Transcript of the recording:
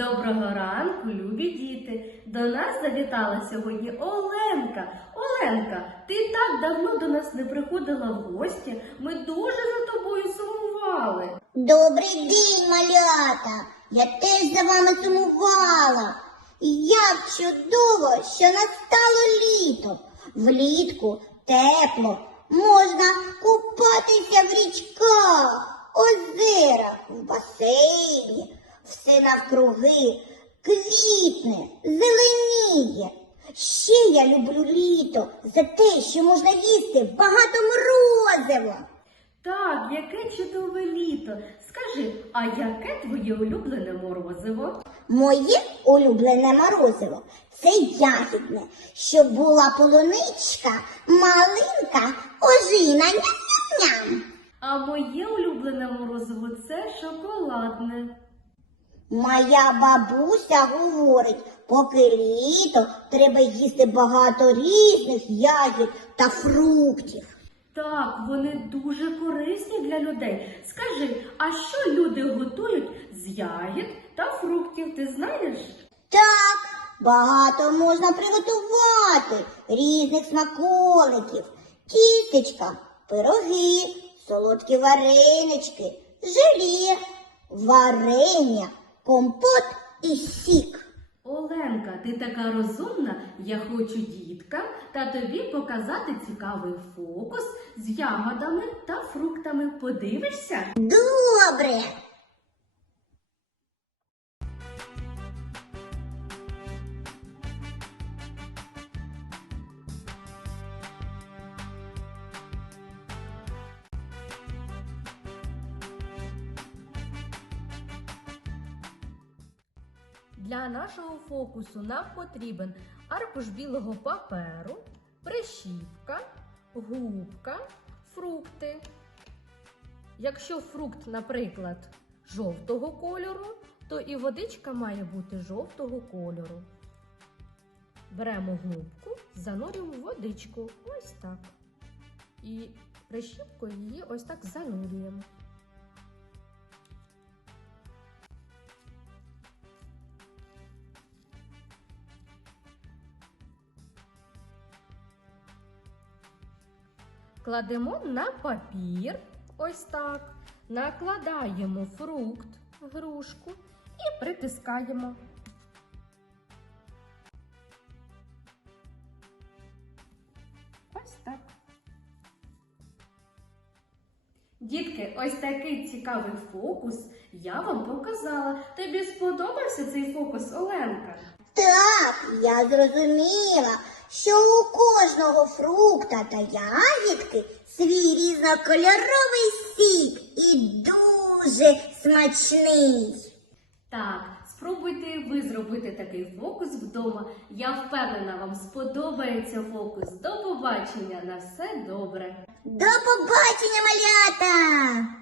Доброго ранку, любі діти! До нас завітала сьогодні Оленка. Оленка, ти так давно до нас не приходила в гості. Ми дуже за тобою сумували. Добрий день, малята! Я теж за вами сумувала. Як чудово, що настало літо. Влітку тепло, можна купатися в річках, озерах, в басейні. Все навкруги квітне, зеленіє. Ще я люблю літо за те, що можна їсти багато морозива. Так, яке чудове літо. Скажи, а яке твоє улюблене морозиво? Моє улюблене морозиво це ягідне, щоб була полуничка, малинка, ожина, ням-ням-ням. А моє улюблене морозиво це шоколадне. Моя бабуся говорить, поки літо треба їсти багато різних ягід та фруктів. Так, вони дуже корисні для людей. Скажи, а що люди готують з ягід та фруктів? Ти знаєш? Так, багато можна приготувати різних смаколиків, тістечка, пироги, солодкі варенички, желе, варення, компот і сік. Оленка, ти така розумна. Я хочу діткам та тобі показати цікавий фокус з ягодами та фруктами. Подивишся? Добре. Для нашого фокусу нам потрібен аркуш білого паперу, прищіпка, губка, фрукти. Якщо фрукт, наприклад, жовтого кольору, то і водичка має бути жовтого кольору. Беремо губку, занурюємо водичку. Ось так. І прищіпкою її ось так занурюємо. Кладемо на папір, ось так, накладаємо фрукт, грушку і притискаємо. Ось так. Дітки, ось такий цікавий фокус я вам показала. Тобі сподобався цей фокус, Оленка? Так, я зрозуміла, що у кожного фрукта та ягідки свій різнокольоровий сік і дуже смачний. Так, спробуйте ви зробити такий фокус вдома. Я впевнена, вам сподобається фокус. До побачення! На все добре! До побачення, малята!